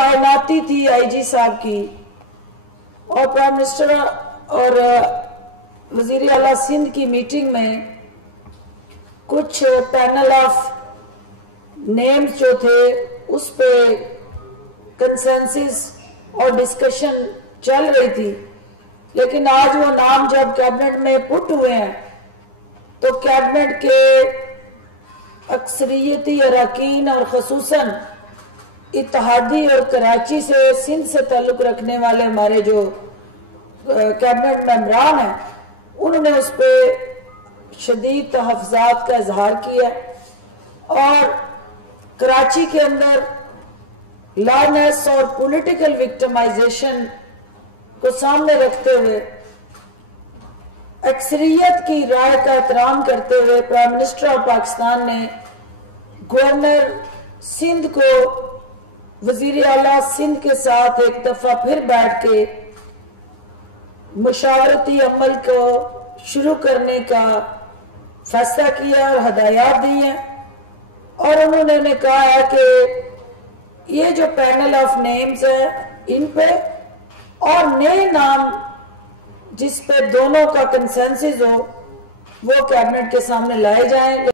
तैनाती थी आईजी साहब की, और प्राइम मिनिस्टर और वजीर आला सिंध की मीटिंग में कुछ पैनल ऑफ नेम्स जो थे उस पे कंसेंसस और डिस्कशन चल रही थी, लेकिन आज वो नाम जब कैबिनेट में पुट हुए हैं तो कैबिनेट के अक्सरियती अरकान और खसूसन इत्तेहादी और कराची से सिंध से ताल्लुक रखने वाले हमारे जो कैबिनेट मेंबरान हैं, उन्होंने उस पर शदीद तहफ़्ज़ात का इजहार किया और कराची के अंदर लॉनेस और पॉलिटिकल विक्टिमाइजेशन को सामने रखते हुए अक्सरियत की राय का एहतराम करते हुए प्राइम मिनिस्टर ऑफ पाकिस्तान ने गवर्नर सिंध को वजीर आला सिंध के साथ एक दफा फिर बैठ के मुशावरती अमल को शुरू करने का फैसला किया और हदायत दी है। और उन्होंने कहा है कि ये जो पैनल ऑफ नेम्स है इन पे और नए नाम जिस पे दोनों का कंसेंसस हो वो कैबिनेट के सामने लाए जाएं।